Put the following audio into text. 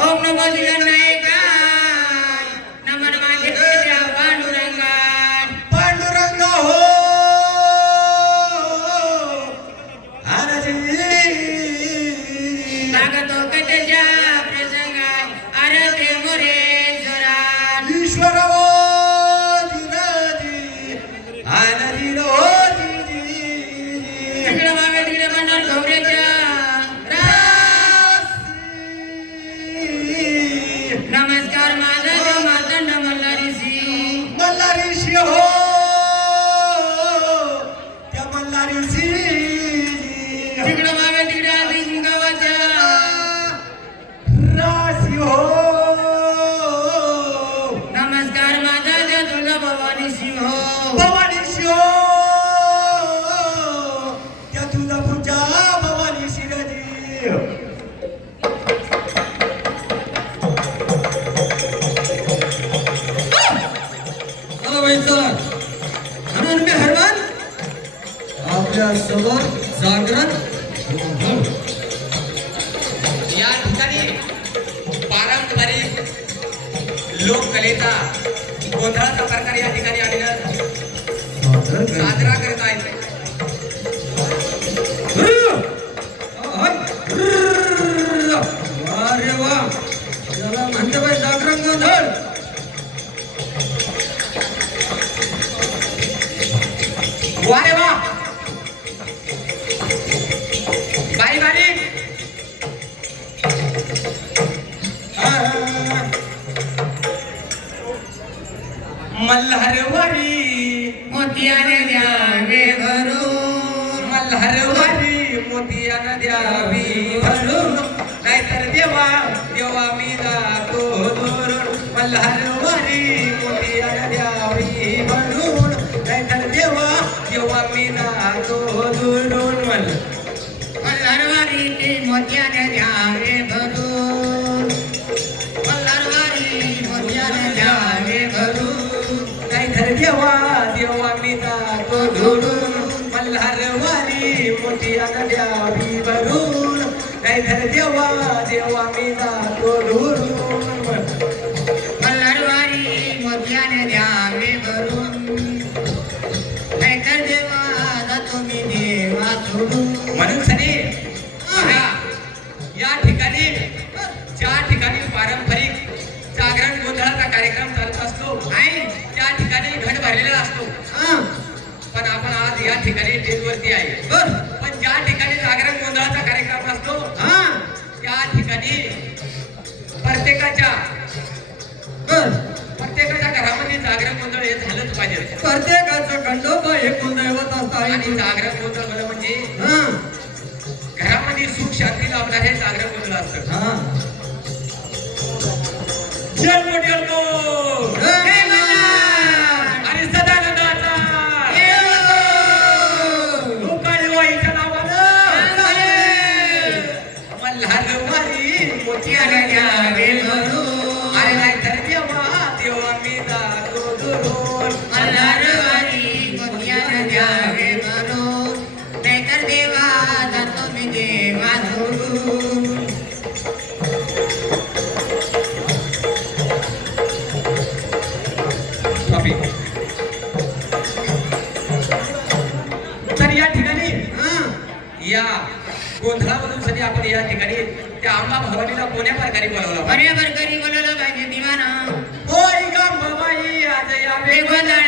Oh, nobody's gonna तिकडे मागे तिकडे आधी गावाच्या राशी हो. नमस्कार माझा जो तुझा भवानी सिंह भवानी शिव. त्या तुझा पूजा भवानी शिरजी चला बाई आपल्यासमोर जागरण या ठिकाणी पारंपरिक लोककलेचा गोंधळाचा प्रकार या ठिकाणी आलेला साजरा करत आहेत. अरे वा. त्याला म्हणते बाई जागरण गोंधळ. वा रे वा. मल्हारवारी मोतियाने द्यावे भरून. मल्हारवारी मोतियानं द्यावी भरून. नाहीतर देवा देवा मी जातो दुरून. मल्हारवारी मोतियानं द्यावी. नाहीतर देवा देवा मी जातो धुडून मल्हारवारी मोतियानं द्यावी भरून नाहीतर देवा देवा मी जातो धुडून मल्हारवारी मोत्याने द्यावे भरून नाहीतर देवा जातो मी देवा सोडून म्हणून ठिकाणी स्टेजवरती आहे. पण ज्या ठिकाणी जागरण गोंधळाचा कार्यक्रम असतो हा. त्या ठिकाणी प्रत्येकाच्या प्रत्येकाच्या घरामध्ये जागरण गोंधळ हे झालंच पाहिजे. प्रत्येकाचं खंडोबा हे कुलदैवत असतं. आणि जागरण गोंधळ झालं म्हणजे हा. घरामध्ये सुख शांती लाभणार हे जागरण गोंधळ असतं. हा. ठिकाणी या गोंधळामधून सध्या आपण या ठिकाणी त्या आंबा भवानीला कोण्या प्रकारे बोलावलं पाहिजे? बऱ्याबर करी बोलवलं पाहिजे दिवाना ओय गांबाबाई आज यावे गोंधळाला